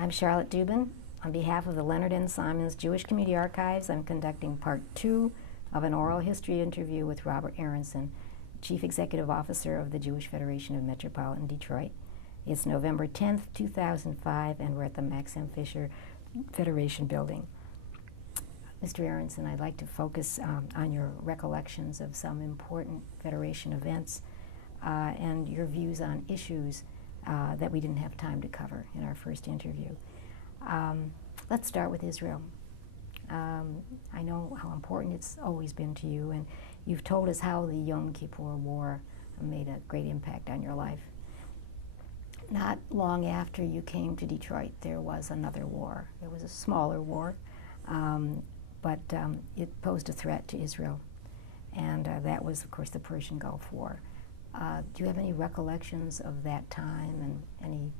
I'm Charlotte Dubin. On behalf of the Leonard N. Simons Jewish Community Archives, I'm conducting part 2 of an oral history interview with Robert Aronson, Chief Executive Officer of the Jewish Federation of Metropolitan Detroit. It's November 10th, 2005, and we're at the Max M. Fisher Federation building. Mr. Aronson, I'd like to focus on your recollections of some important Federation events and your views on issues that we didn't have time to cover in our first interview. Let's start with Israel. I know how important it's always been to you, and you've told us how the Yom Kippur War made a great impact on your life. Not long after you came to Detroit, there was another war. It was a smaller war, but it posed a threat to Israel, and that was, of course, the Persian Gulf War. Do you have any recollections of that time and any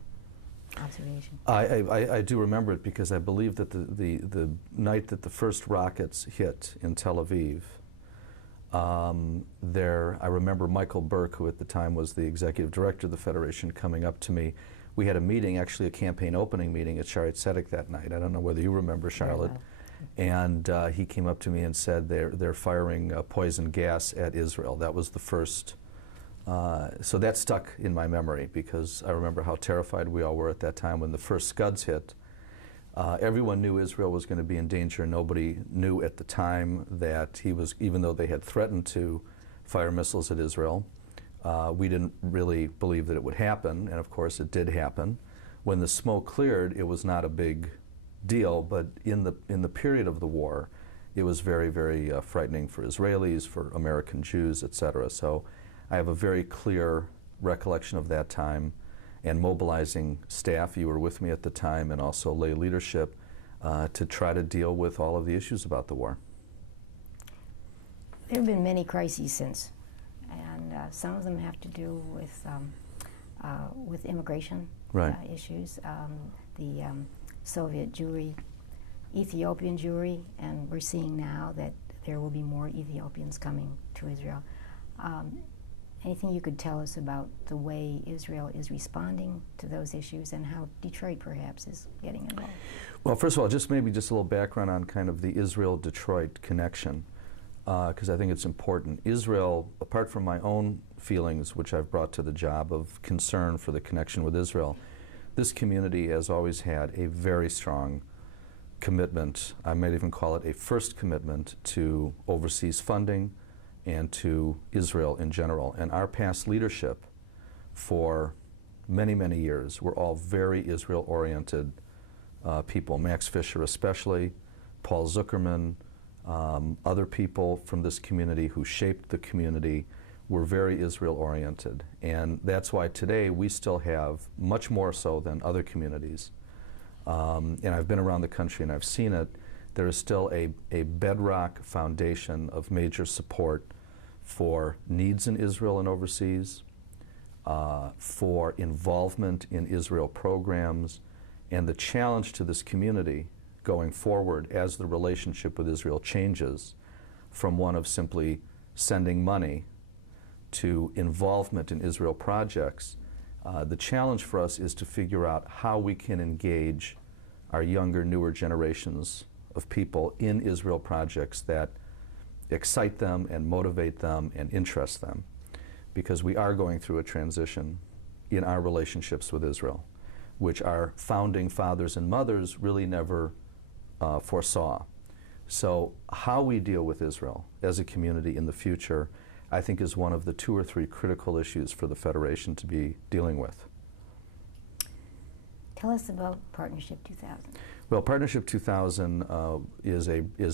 observation? I do remember it because I believe that the night that the first rockets hit in Tel Aviv, I remember Michael Burke, who at the time was the executive director of the Federation, coming up to me. We had a meeting, actually a campaign opening meeting at Sharet Tzedek that night. I don't know whether you remember, Charlotte. And he came up to me and said they're firing poison gas at Israel. That was the first. So that stuck in my memory because I remember how terrified we all were at that time when the first Scuds hit. Everyone knew Israel was going to be in danger. Nobody knew at the time that he was, even though they had threatened to fire missiles at Israel, we didn't really believe that it would happen, and of course it did happen. When the smoke cleared, it was not a big deal, but in the period of the war, it was very, very frightening for Israelis, for American Jews, etc. So I have a very clear recollection of that time and mobilizing staff, you were with me at the time, and also lay leadership to try to deal with all of the issues about the war. There have been many crises since, and some of them have to do with immigration issues, the Soviet Jewry, Ethiopian Jewry, and we're seeing now that there will be more Ethiopians coming to Israel. Anything you could tell us about the way Israel is responding to those issues and how Detroit perhaps is getting involved? Well, first of all, maybe just a little background on kind of the Israel-Detroit connection, because I think it's important. Israel, apart from my own feelings, which I've brought to the job of concern for the connection with Israel, this community has always had a very strong commitment, I might even call it a first commitment, to overseas funding and to Israel in general. And our past leadership for many, many years were all very Israel-oriented people, Max Fisher especially, Paul Zuckerman, other people from this community who shaped the community were very Israel-oriented. And that's why today we still have, much more so than other communities, and I've been around the country and I've seen it, there is still a bedrock foundation of major support for needs in Israel and overseas, for involvement in Israel programs, and the challenge to this community going forward as the relationship with Israel changes from one of simply sending money to involvement in Israel projects. The challenge for us is to figure out how we can engage our younger, newer generations of people in Israel projects that excite them and motivate them and interest them, because we are going through a transition in our relationships with Israel, which our founding fathers and mothers really never foresaw. So how we deal with Israel as a community in the future, I think, is one of the 2 or 3 critical issues for the Federation to be dealing with. Tell us about Partnership 2000. Well, Partnership 2000 is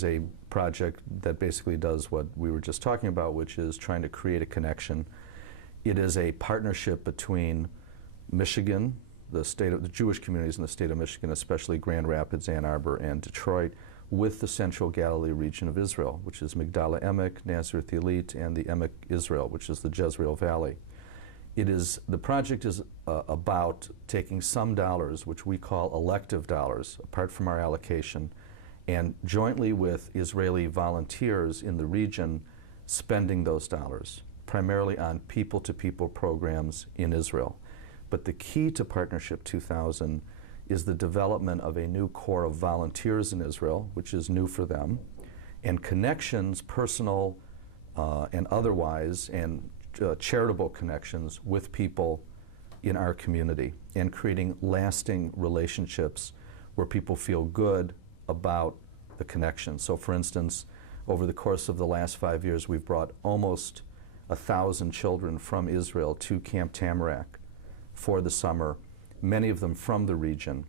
a project that basically does what we were just talking about, which is trying to create a connection. It is a partnership between Michigan, the Jewish communities in the state of Michigan, especially Grand Rapids, Ann Arbor, and Detroit, with the Central Galilee region of Israel, which is Migdala Emek, Nazareth Elite, and the Emek Israel, which is the Jezreel Valley. The project is about taking some dollars, which we call elective dollars, apart from our allocation, and jointly with Israeli volunteers in the region, spending those dollars, primarily on people-to-people programs in Israel. But the key to Partnership 2000 is the development of a new corps of volunteers in Israel, which is new for them, and connections, personal and otherwise, and charitable connections with people in our community, and creating lasting relationships where people feel good about the connection. So for instance, over the course of the last 5 years, we've brought almost 1,000 children from Israel to Camp Tamarack for the summer, many of them from the region.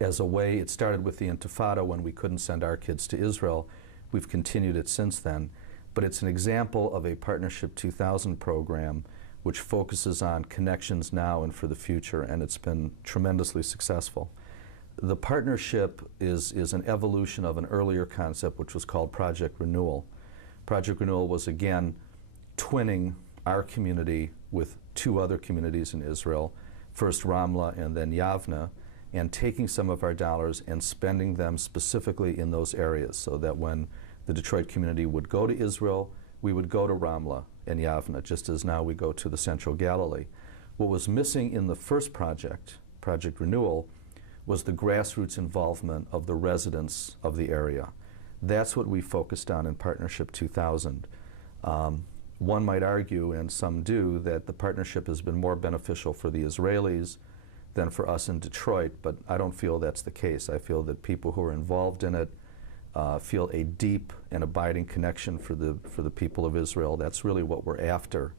As a way, it started with the Intifada when we couldn't send our kids to Israel. We've continued it since then. But it's an example of a Partnership 2000 program which focuses on connections now and for the future, and it's been tremendously successful. The partnership is an evolution of an earlier concept which was called Project Renewal. Project Renewal was, again, twinning our community with 2 other communities in Israel, first Ramla and then Yavne, and taking some of our dollars and spending them specifically in those areas, so that when the Detroit community would go to Israel, we would go to Ramla and Yavne, just as now we go to the Central Galilee. What was missing in the first project, Project Renewal, was the grassroots involvement of the residents of the area. That's what we focused on in Partnership 2000. One might argue, and some do, that the partnership has been more beneficial for the Israelis than for us in Detroit, but I don't feel that's the case. I feel that people who are involved in it feel a deep and abiding connection for the people of Israel. That's really what we're after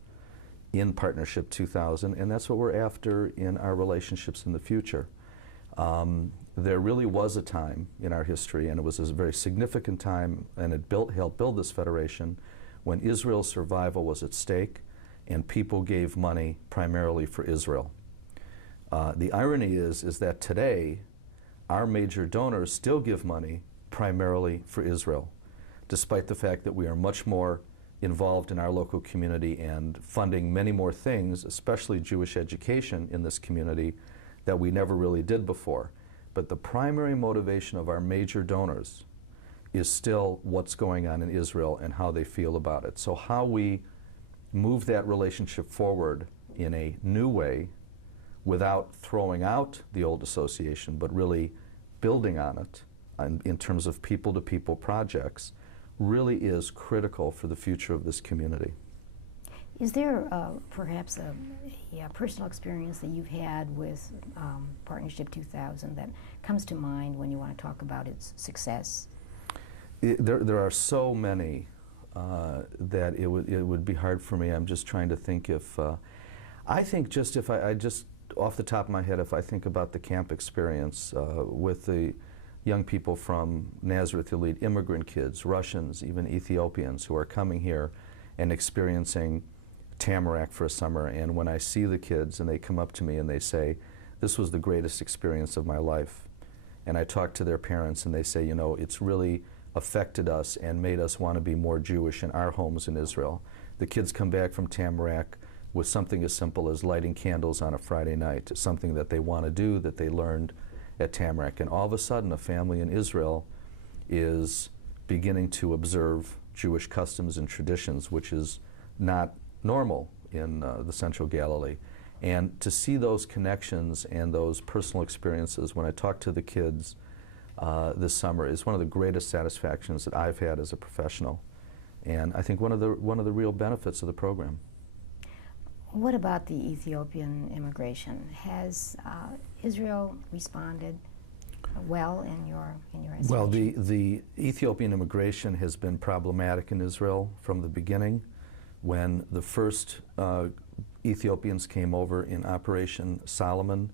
in Partnership 2000, and that's what we're after in our relationships in the future. There really was a time in our history, and it was a very significant time, and it helped build this federation, when Israel's survival was at stake and people gave money primarily for Israel. The irony is that today, our major donors still give money primarily for Israel, despite the fact that we are much more involved in our local community and funding many more things, especially Jewish education in this community, that we never really did before. But the primary motivation of our major donors is still what's going on in Israel and how they feel about it. So how we move that relationship forward in a new way without throwing out the old association, but really building on it in terms of people-to-people projects, really is critical for the future of this community. Is there perhaps a personal experience that you've had with Partnership 2000 that comes to mind when you want to talk about its success? There are so many that it would be hard for me. I'm just trying to think if, I think just if I just off the top of my head, if I think about the camp experience with the young people from Nazareth Elite, immigrant kids, Russians, even Ethiopians who are coming here and experiencing Tamarack for a summer, and when I see the kids and they come up to me and they say, this was the greatest experience of my life, and I talk to their parents and they say, you know, it's really affected us and made us want to be more Jewish in our homes in Israel. The kids come back from Tamarack with something as simple as lighting candles on a Friday night, something that they want to do that they learned at Tamarack, and all of a sudden a family in Israel is beginning to observe Jewish customs and traditions, which is not normal in the Central Galilee. And to see those connections and those personal experiences when I talk to the kids this summer is one of the greatest satisfactions that I've had as a professional, and I think one of the real benefits of the program. What about the Ethiopian immigration? Has Israel responded well in your estimation? Well, the Ethiopian immigration has been problematic in Israel from the beginning. When the first Ethiopians came over in Operation Solomon,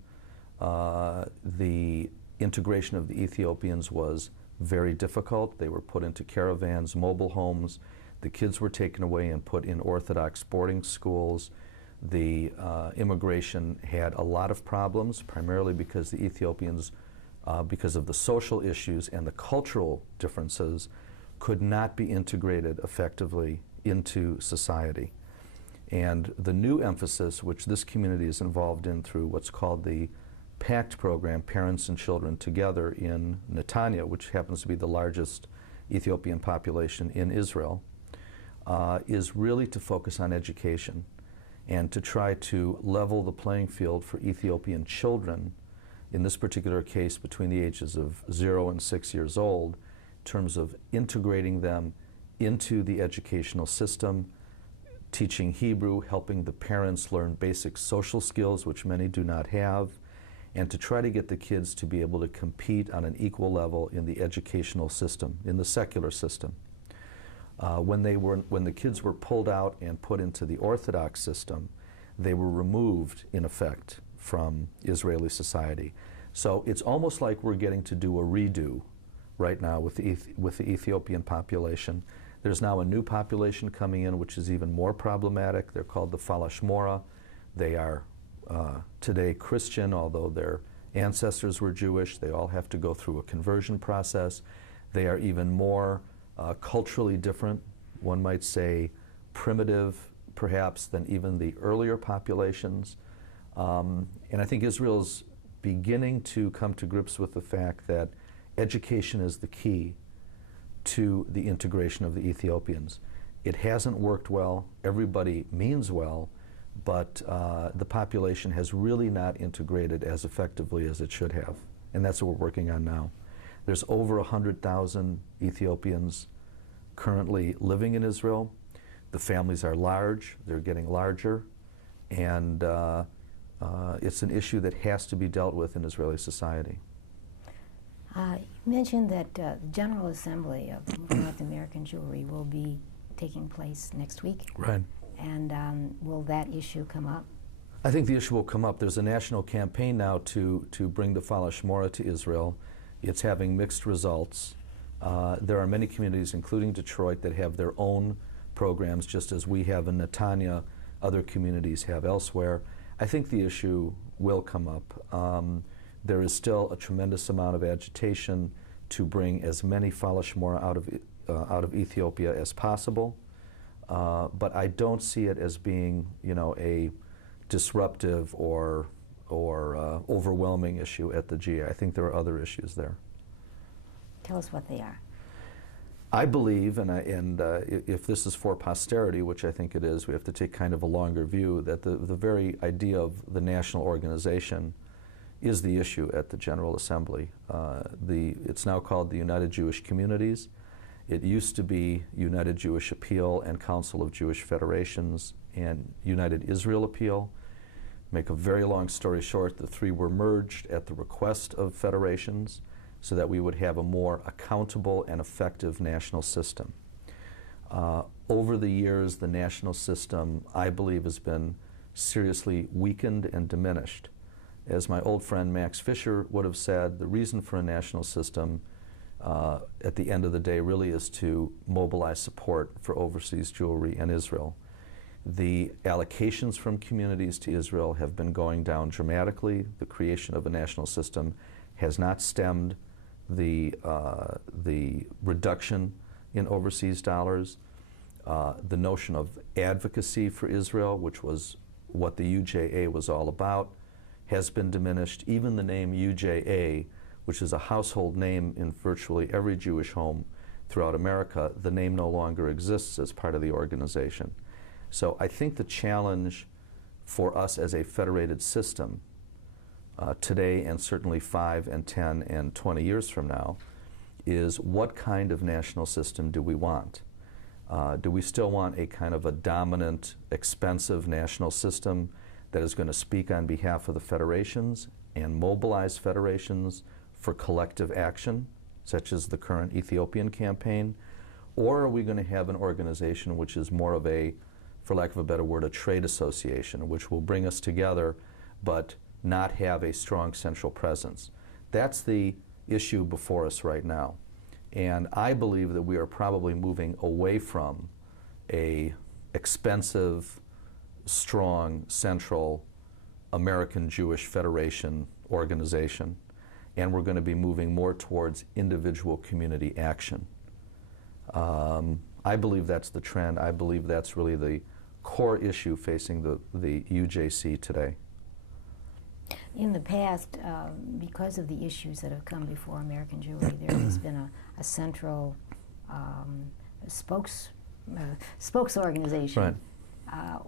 the integration of the Ethiopians was very difficult. They were put into caravans, mobile homes. The kids were taken away and put in Orthodox boarding schools. The immigration had a lot of problems, primarily because the Ethiopians, because of the social issues and the cultural differences, could not be integrated effectively into society. And the new emphasis, which this community is involved in through what's called the PACT program, Parents and Children Together in Netanya, which happens to be the largest Ethiopian population in Israel, is really to focus on education and to try to level the playing field for Ethiopian children in this particular case between the ages of 0 and 6 years old, in terms of integrating them into the educational system, teaching Hebrew, helping the parents learn basic social skills, which many do not have, and to try to get the kids to be able to compete on an equal level in the educational system, in the secular system. When the kids were pulled out and put into the Orthodox system, they were removed, in effect, from Israeli society. So it's almost like we're getting to do a redo right now with the Ethiopian population. There's now a new population coming in, which is even more problematic. They're called the Falashmora. They are today Christian, although their ancestors were Jewish. They all have to go through a conversion process. They are even more culturally different, one might say primitive, perhaps, than even the earlier populations. And I think Israel's beginning to come to grips with the fact that education is the key to the integration of the Ethiopians. It hasn't worked well. Everybody means well, but the population has really not integrated as effectively as it should have. And that's what we're working on now. There's over 100,000 Ethiopians currently living in Israel. The families are large, they're getting larger, and it's an issue that has to be dealt with in Israeli society. You mentioned that the General Assembly of North American Jewry will be taking place next week. Right. And will that issue come up? I think the issue will come up. There's a national campaign now to bring the Falashmora to Israel. It's having mixed results. There are many communities, including Detroit, that have their own programs, just as we have in Netanya, other communities have elsewhere. I think the issue will come up. There is still a tremendous amount of agitation to bring as many Falashmora out of Ethiopia as possible, but I don't see it as being, a disruptive or overwhelming issue at the GA. I think there are other issues there. Tell us what they are. I believe, and if this is for posterity, which I think it is, we have to take kind of a longer view, that the very idea of the national organization is the issue at the General Assembly. It's now called the United Jewish Communities. It used to be United Jewish Appeal and Council of Jewish Federations and United Israel Appeal. Make a very long story short, the three were merged at the request of federations so that we would have a more accountable and effective national system. Over the years, the national system, I believe, has been seriously weakened and diminished. As my old friend Max Fisher would have said, the reason for a national system at the end of the day really is to mobilize support for overseas Jewry and Israel. The allocations from communities to Israel have been going down dramatically. The creation of a national system has not stemmed the reduction in overseas dollars. The notion of advocacy for Israel, which was what the UJA was all about, has been diminished. Even the name UJA, which is a household name in virtually every Jewish home throughout America, the name no longer exists as part of the organization. So I think the challenge for us as a federated system today, and certainly 5 and 10 and 20 years from now, is what kind of national system do we want? Do we still want a kind of a dominant, expensive national system that is going to speak on behalf of the federations and mobilize federations for collective action, such as the current Ethiopian campaign? Or are we going to have an organization which is more of a, for lack of a better word, a trade association, which will bring us together but not have a strong central presence? That's the issue before us right now. And I believe that we are probably moving away from a expensive, strong, central American Jewish Federation organization, and we're going to be moving more towards individual community action. I believe that's the trend. I believe that's really the core issue facing the UJC today. In the past, because of the issues that have come before American Jewry, there has been a central spokes organization. Right.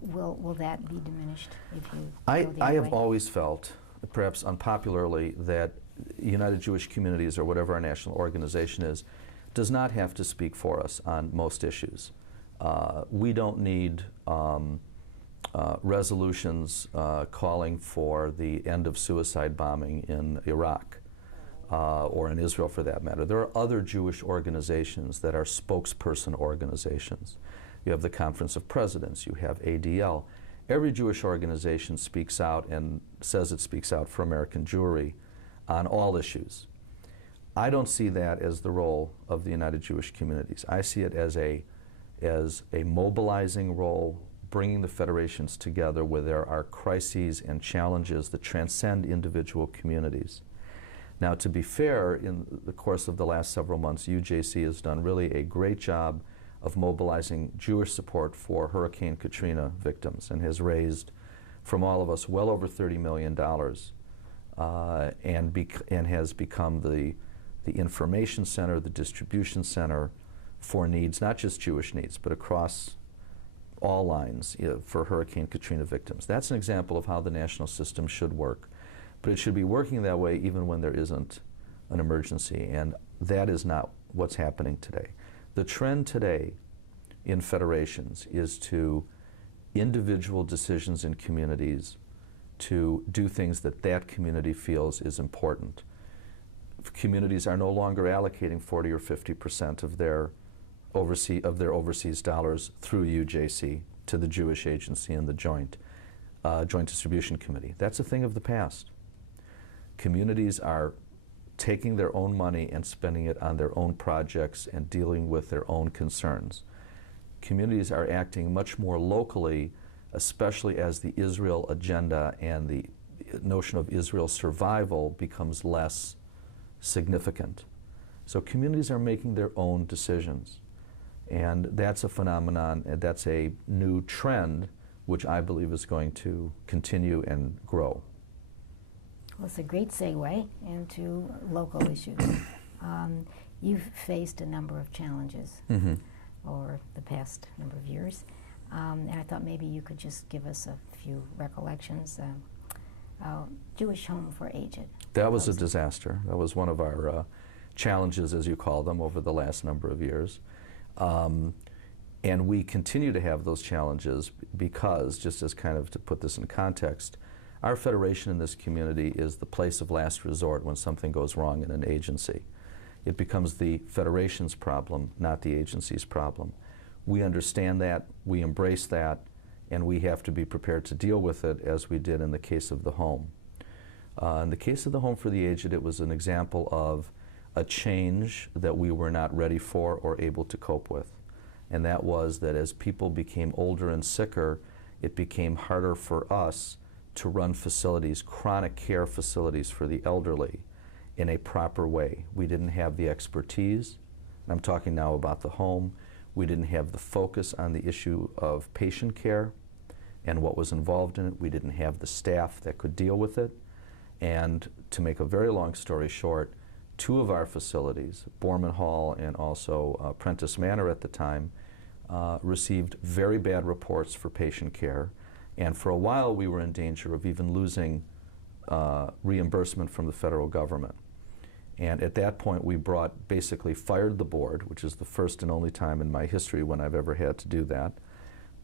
Will that be diminished if you I have always felt, perhaps unpopularly, that United Jewish Communities, or whatever our national organization is, does not have to speak for us on most issues. We don't need resolutions calling for the end of suicide bombing in Iraq or in Israel, for that matter. There are other Jewish organizations that are spokesperson organizations. You have the Conference of Presidents, you have ADL. Every Jewish organization speaks out and says it speaks out for American Jewry on all issues. I don't see that as the role of the United Jewish Communities. I see it as a mobilizing role, bringing the federations together where there are crises and challenges that transcend individual communities. Now, to be fair, in the course of the last several months, UJC has done really a great job of mobilizing Jewish support for Hurricane Katrina victims, and has raised from all of us well over $30 million, and has become the information center, the distribution center for needs, not just Jewish needs, but across all lines, for Hurricane Katrina victims. That's an example of how the national system should work. But it should be working that way even when there isn't an emergency, and that is not what's happening today. The trend today in federations is to individual decisions in communities to do things that that community feels is important. Communities are no longer allocating 40 or 50% of their overseas dollars through UJC to the Jewish Agency and the Joint Distribution Committee. That's a thing of the past. Communities are taking their own money and spending it on their own projects and dealing with their own concerns. Communities are acting much more locally, especially as the Israel agenda and the notion of Israel's survival becomes less significant. So communities are making their own decisions. And that's a phenomenon, and that's a new trend which I believe is going to continue and grow. Well, it's a great segue into local issues. You've faced a number of challenges over the past number of years, and I thought maybe you could just give us a few recollections. Jewish Home for Aged. That was a disaster. That was one of our challenges, as you call them, over the last number of years. And we continue to have those challenges because, just as kind of to put this in context, our federation in this community is the place of last resort when something goes wrong in an agency. It becomes the federation's problem, not the agency's problem. We understand that, we embrace that, and we have to be prepared to deal with it, as we did in the case of the home. In the case of the Home for the Aged, it was an example of a change that we were not ready for or able to cope with. And that was that as people became older and sicker, it became harder for us to run facilities, chronic care facilities for the elderly, in a proper way. We didn't have the expertise, and I'm talking now about the home. We didn't have the focus on the issue of patient care and what was involved in it. We didn't have the staff that could deal with it. And to make a very long story short, two of our facilities, Borman Hall and also Prentice Manor at the time, received very bad reports for patient care. And for a while, we were in danger of even losing reimbursement from the federal government. And at that point, we basically fired the board, which is the first and only time in my history when I've ever had to do that,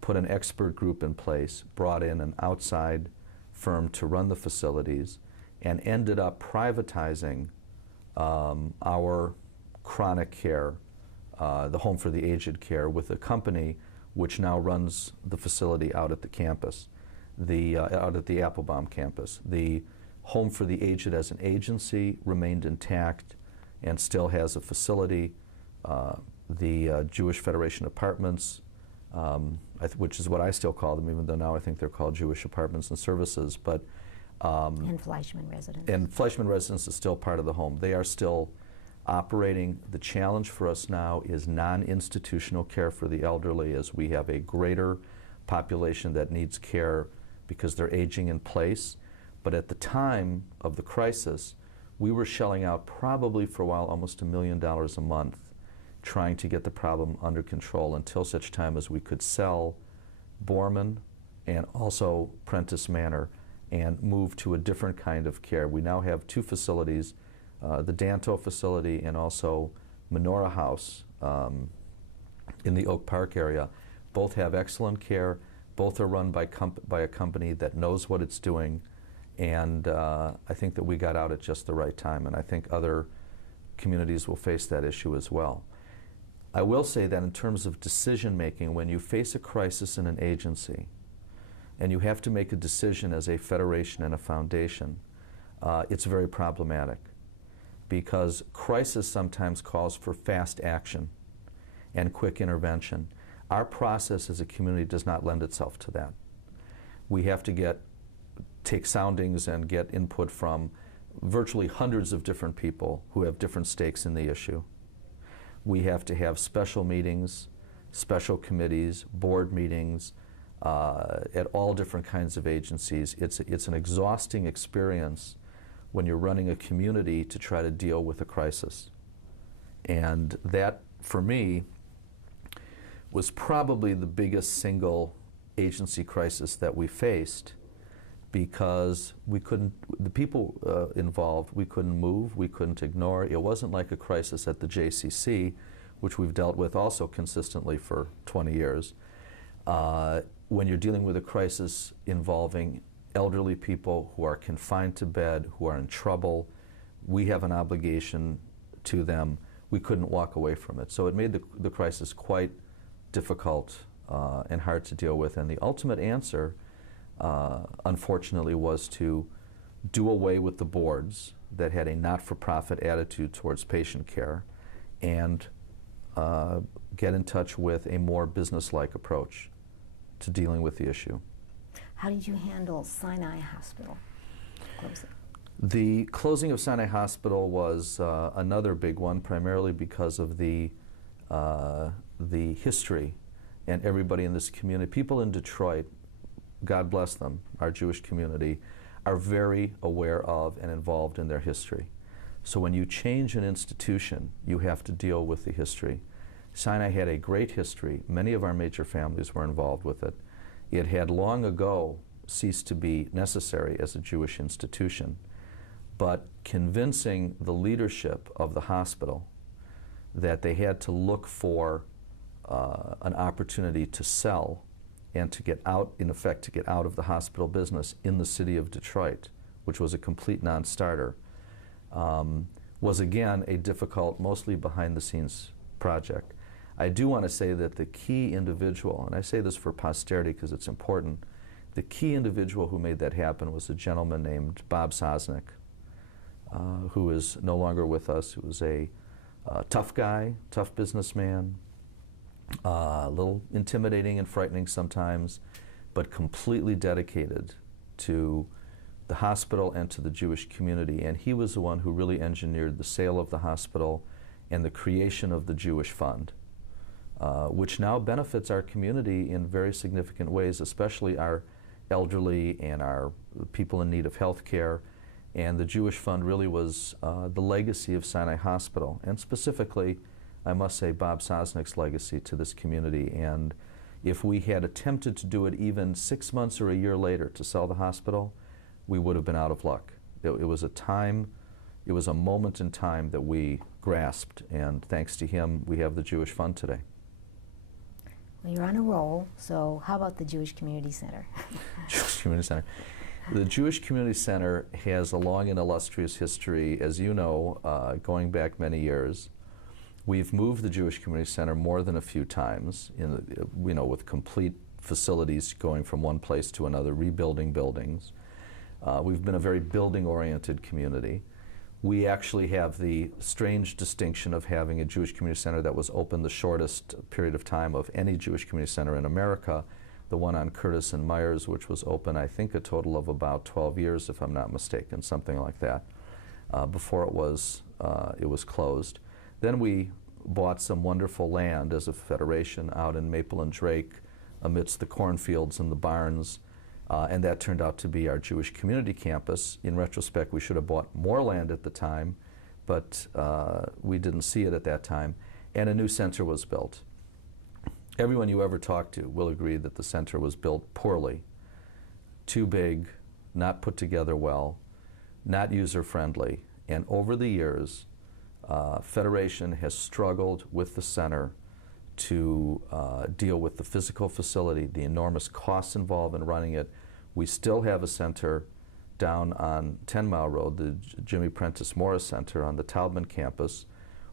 put an expert group in place, brought in an outside firm to run the facilities, and ended up privatizing our chronic care, the Home for the Aged care, with a company which now runs the facility out at the campus, out at the Applebaum campus. The Home for the Aged as an agency remained intact and still has a facility. The Jewish Federation Apartments, which is what I still call them, even though now I think they're called Jewish Apartments and Services, but and Fleischman Residence. And Fleischman Residence is still part of the home. They are still operating. The challenge for us now is non-institutional care for the elderly, as we have a greater population that needs care because they're aging in place. But at the time of the crisis, we were shelling out probably for a while almost $1 million a month trying to get the problem under control until such time as we could sell Borman and also Prentice Manor and move to a different kind of care. We now have two facilities, the Danto facility and also Menorah House in the Oak Park area. Both have excellent care. Both are run by a company that knows what it's doing, and I think that we got out at just the right time, and I think other communities will face that issue as well. I will say that in terms of decision making, when you face a crisis in an agency and you have to make a decision as a federation and a foundation, it's very problematic, because crisis sometimes calls for fast action and quick intervention. Our process as a community does not lend itself to that. We have to take soundings and get input from virtually hundreds of different people who have different stakes in the issue. We have to have special meetings, special committees, board meetings at all different kinds of agencies. It's an exhausting experience when you're running a community to try to deal with a crisis. And that, for me, was probably the biggest single agency crisis that we faced, because the people involved, we couldn't move, we couldn't ignore. It wasn't like a crisis at the JCC, which we've dealt with also consistently for 20 years. When you're dealing with a crisis involving elderly people who are confined to bed, who are in trouble, we have an obligation to them. We couldn't walk away from it. So it made the crisis quite difficult and hard to deal with. And the ultimate answer, unfortunately, was to do away with the boards that had a not-for-profit attitude towards patient care and get in touch with a more business-like approach to dealing with the issue. How did you handle Sinai Hospital closing? The closing of Sinai Hospital was another big one, primarily because of the history and everybody in this community. People in Detroit, God bless them, our Jewish community, are very aware of and involved in their history. So when you change an institution, you have to deal with the history. Sinai had a great history. Many of our major families were involved with it. It had long ago ceased to be necessary as a Jewish institution. But convincing the leadership of the hospital that they had to look for an opportunity to sell and to get out, in effect, to get out of the hospital business in the city of Detroit, which was a complete non-starter, was again a difficult, mostly behind-the-scenes project. I do want to say that the key individual, and I say this for posterity because it's important, the key individual who made that happen was a gentleman named Bob Sosnick, who is no longer with us, who was a tough guy, tough businessman, a little intimidating and frightening sometimes, but completely dedicated to the hospital and to the Jewish community. And he was the one who really engineered the sale of the hospital and the creation of the Jewish Fund, which now benefits our community in very significant ways, especially our elderly and our people in need of health care. And the Jewish Fund really was the legacy of Sinai Hospital, and specifically, I must say, Bob Sosnick's legacy to this community. And if we had attempted to do it even 6 months or a year later to sell the hospital, we would have been out of luck. It was a moment in time that we grasped, and thanks to him, we have the Jewish Fund today. Well, you're on a roll, so how about the Jewish Community Center? Jewish Community Center. The Jewish Community Center has a long and illustrious history, as you know, going back many years. We've moved the Jewish Community Center more than a few times, with complete facilities going from one place to another, rebuilding buildings. We've been a very building-oriented community. We actually have the strange distinction of having a Jewish Community Center that was open the shortest period of time of any Jewish Community Center in America, the one on Curtis and Myers, which was open, I think, a total of about 12 years, if I'm not mistaken, something like that, before it was closed. Then we bought some wonderful land as a federation out in Maple and Drake amidst the cornfields and the barns, and that turned out to be our Jewish community campus. In retrospect, we should have bought more land at the time, but we didn't see it at that time, and a new center was built. Everyone you ever talk to will agree that the center was built poorly, too big, not put together well, not user-friendly. And over the years, Federation has struggled with the center to deal with the physical facility, the enormous costs involved in running it. We still have a center down on 10 Mile Road, the Jimmy Prentice Morris Center on the Taubman campus,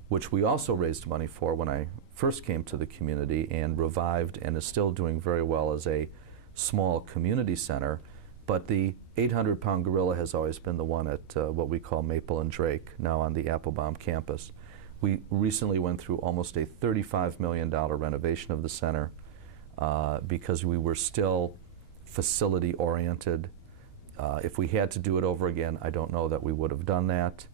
which we also raised money for when I first came to the community and revived and is still doing very well as a small community center. But the 800-pound gorilla has always been the one at what we call Maple and Drake, now on the Applebaum campus. We recently went through almost a $35 million renovation of the center because we were still facility-oriented. If we had to do it over again, I don't know that we would have done that.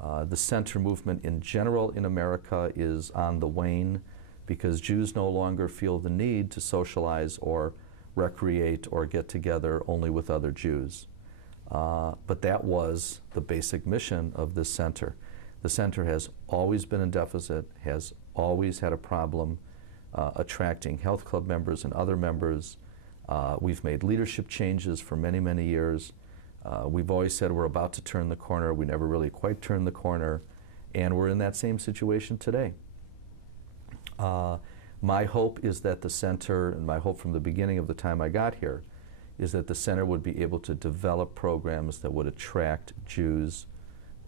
The center movement in general in America is on the wane because Jews no longer feel the need to socialize or recreate or get together only with other Jews. But that was the basic mission of this center. The center has always been in deficit, has always had a problem attracting health club members and other members. We've made leadership changes for many, many years. We've always said we're about to turn the corner. We never really quite turned the corner, and we're in that same situation today. My hope is that the center, and my hope from the beginning of the time I got here, is that the center would be able to develop programs that would attract Jews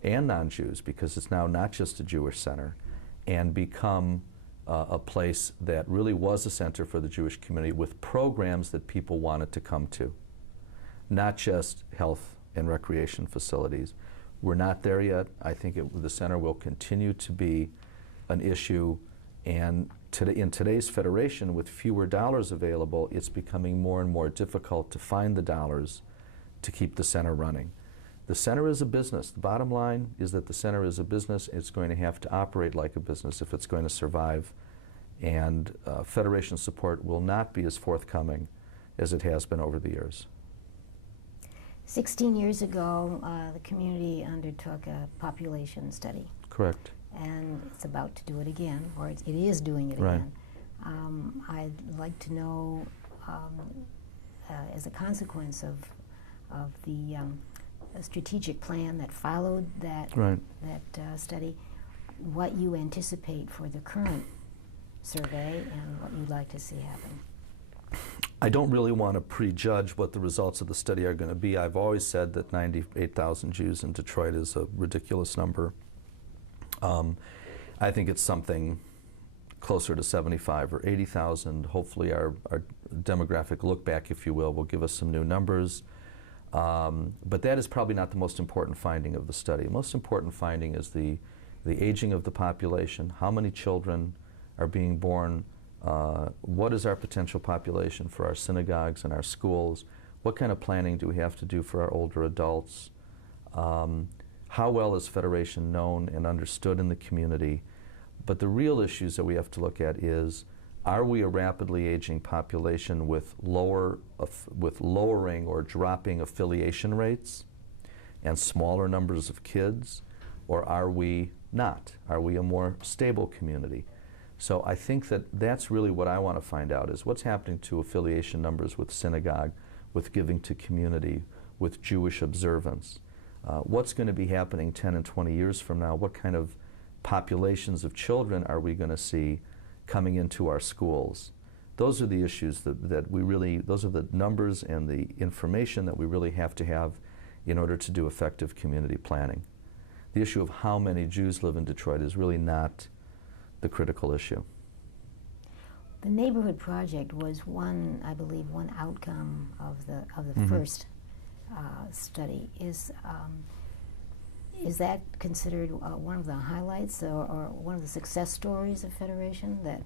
and non-Jews, because it's now not just a Jewish center, and become a place that really was a center for the Jewish community with programs that people wanted to come to, not just health and recreation facilities. We're not there yet. I think the center will continue to be an issue, and in today's Federation, with fewer dollars available, it's becoming more and more difficult to find the dollars to keep the center running. The center is a business. The bottom line is that the center is a business. It's going to have to operate like a business if it's going to survive, and Federation support will not be as forthcoming as it has been over the years. 16 years ago, the community undertook a population study. Correct. And it's about to do it again, or it is doing it right. again. I'd like to know, as a consequence of the strategic plan that followed that, right. Study, what you anticipate for the current survey and what you'd like to see happen. I don't really want to prejudge what the results of the study are going to be. I've always said that 98,000 Jews in Detroit is a ridiculous number. I think it's something closer to 75 or 80,000. Hopefully our demographic look back, if you will give us some new numbers. But that is probably not the most important finding of the study. The most important finding is the aging of the population. How many children are being born? What is our potential population for our synagogues and our schools? What kind of planning do we have to do for our older adults? How well is Federation known and understood in the community? But the real issues that we have to look at is, are we a rapidly aging population with lowering or dropping affiliation rates and smaller numbers of kids, or are we not? Are we a more stable community? So I think that that's really what I want to find out, is what's happening to affiliation numbers with synagogue, with giving to community, with Jewish observance. What's going to be happening 10 and 20 years from now? What kind of populations of children are we going to see coming into our schools? Those are the issues that we really, those are the numbers and the information that we really have to have in order to do effective community planning. The issue of how many Jews live in Detroit is really not the critical issue. The neighborhood project was one, I believe, one outcome of the Mm-hmm. first study. Is that considered one of the highlights or one of the success stories of Federation, that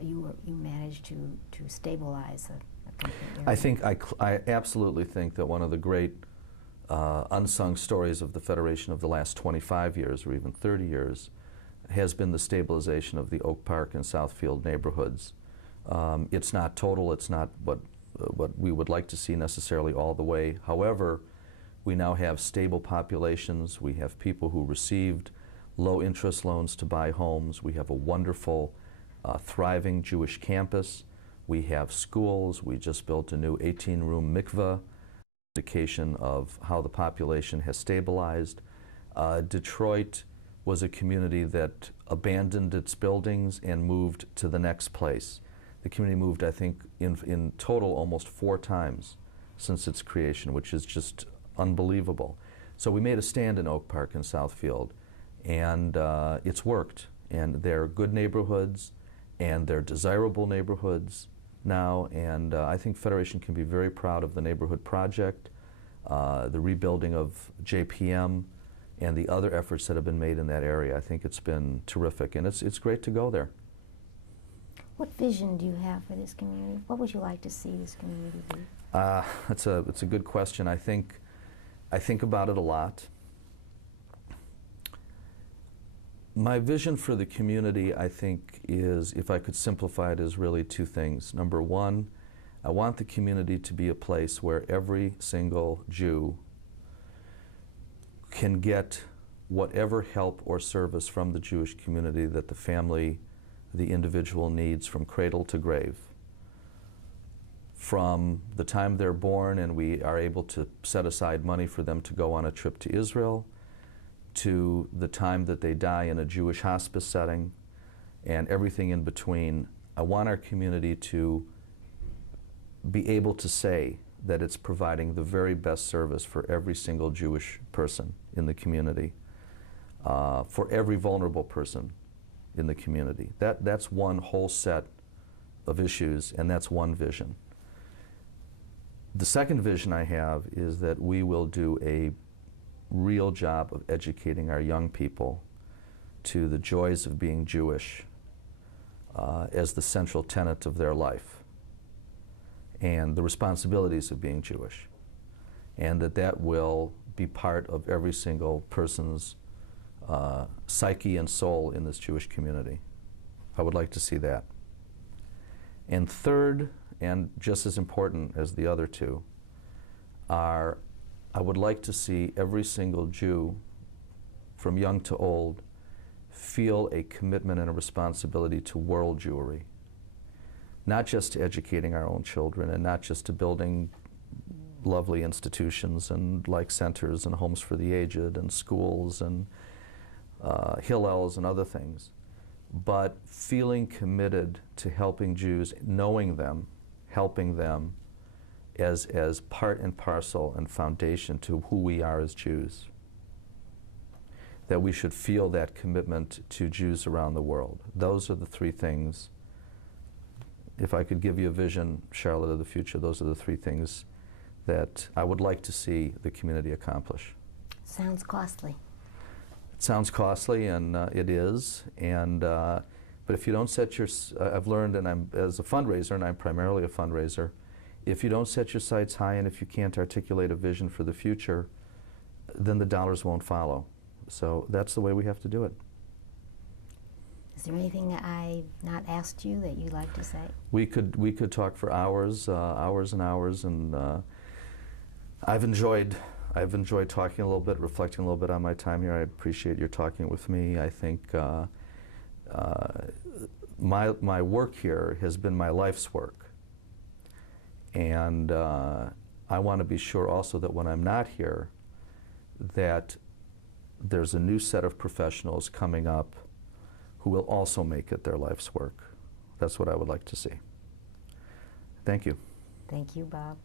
you managed to stabilize a complete area? I absolutely think that one of the great unsung stories of the Federation of the last 25 years or even 30 years has been the stabilization of the Oak Park and Southfield neighborhoods. It's not total, it's not what we would like to see necessarily all the way. However, we now have stable populations. We have people who received low interest loans to buy homes. We have a wonderful, thriving Jewish campus. We have schools. We just built a new 18-room mikveh. indication of how the population has stabilized. Detroit was a community that abandoned its buildings and moved to the next place. The community moved, I think, in total almost 4 times since its creation, which is just unbelievable. So we made a stand in Oak Park and Southfield, and it's worked. And they're good neighborhoods, and they're desirable neighborhoods now, and I think Federation can be very proud of the neighborhood project, the rebuilding of JPM, and the other efforts that have been made in that area. I think it's been terrific, and it's great to go there. What vision do you have for this community? What would you like to see this community be? It's a good question. I think about it a lot. My vision for the community, I think, is, if I could simplify it, is really 2 things. Number 1, I want the community to be a place where every single Jew can get whatever help or service from the Jewish community that the family, the individual needs from cradle to grave. From the time they're born and we are able to set aside money for them to go on a trip to Israel, to the time that they die in a Jewish hospice setting, and everything in between. I want our community to be able to say that it's providing the very best service for every single Jewish person in the community, for every vulnerable person in the community. That's one whole set of issues, and that's one vision. The second vision I have is that we will do a real job of educating our young people to the joys of being Jewish as the central tenet of their life, and the responsibilities of being Jewish, and that will be part of every single person's psyche and soul in this Jewish community. I would like to see that. And third, and just as important as the other 2, are I would like to see every single Jew, from young to old, feel a commitment and a responsibility to world Jewry. Not just to educating our own children, and not just to building lovely institutions and like centers and homes for the aged and schools and Hillels and other things, but feeling committed to helping Jews, knowing them, helping them, as part and parcel and foundation to who we are as Jews. That we should feel that commitment to Jews around the world. Those are the 3 things. If I could give you a vision, Charlotte, of the future, those are the 3 things that I would like to see the community accomplish. Sounds costly. It sounds costly, and it is. And but if you don't set your, I've learned, and I'm as a fundraiser, and I'm primarily a fundraiser, if you don't set your sights high and if you can't articulate a vision for the future, then the dollars won't follow. So that's the way we have to do it. Is there anything that I've not asked you that you'd like to say? We could talk for hours, hours and hours, and I've enjoyed talking a little bit, reflecting a little bit on my time here. I appreciate your talking with me. I think my work here has been my life's work. And I want to be sure also that when I'm not here, that there's a new set of professionals coming up who will also make it their life's work. That's what I would like to see. Thank you. Thank you, Bob.